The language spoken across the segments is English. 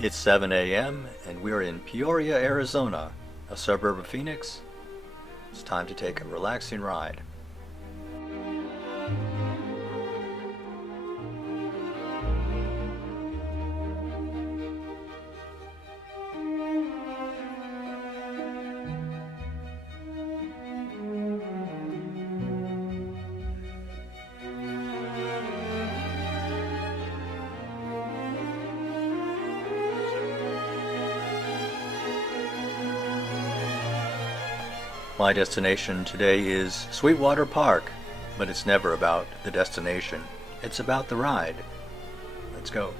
It's 7 a.m. and we're in Peoria, Arizona, a suburb of Phoenix. It's time to take a relaxing ride. My destination today is Sweetwater Park, but it's never about the destination. It's about the ride. Let's go.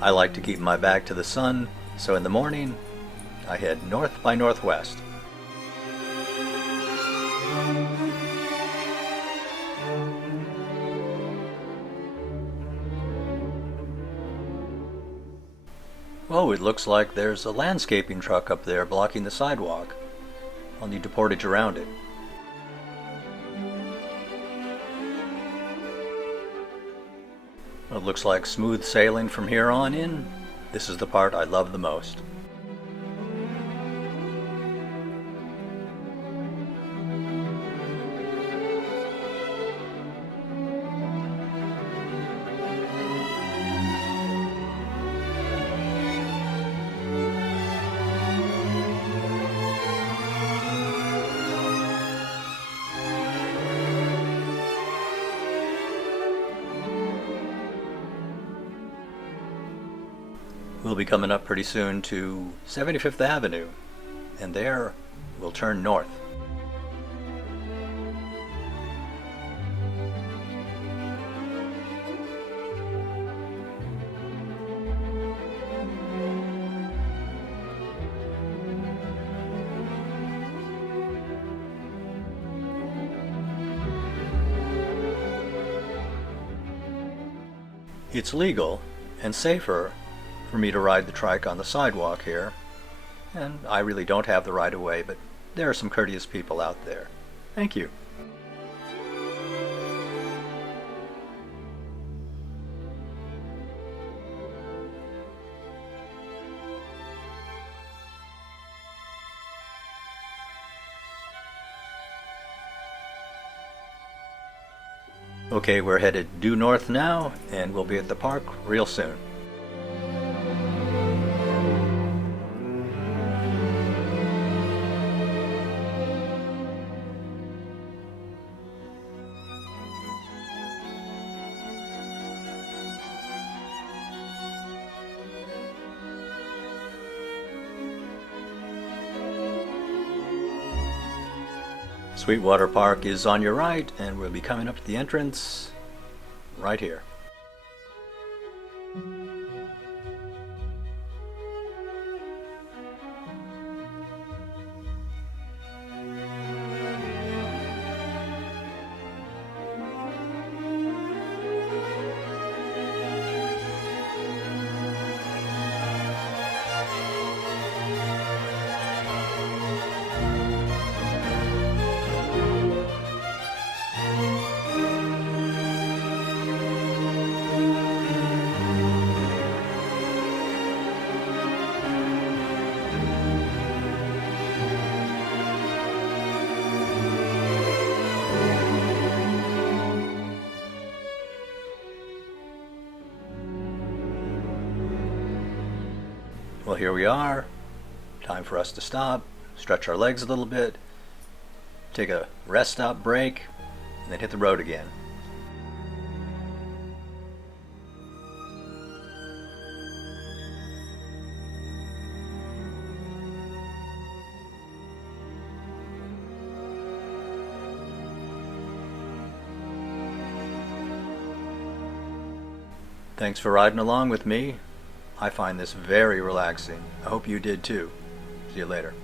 I like to keep my back to the sun, so in the morning, I head north by northwest. Oh, it looks like there's a landscaping truck up there blocking the sidewalk. I'll need to portage around it. It looks like smooth sailing from here on in. This is the part I love the most. We'll be coming up pretty soon to 75th Avenue, and there we'll turn north. It's legal and safer for me to ride the trike on the sidewalk here, and I really don't have the right of way, but there are some courteous people out there. Thank you. Okay, we're headed due north now, and we'll be at the park real soon. Sweetwater Park is on your right, and we'll be coming up to the entrance right here. Well, here we are. Time for us to stop, stretch our legs a little bit, take a rest stop break, and then hit the road again. Thanks for riding along with me. I find this very relaxing. I hope you did too. See you later.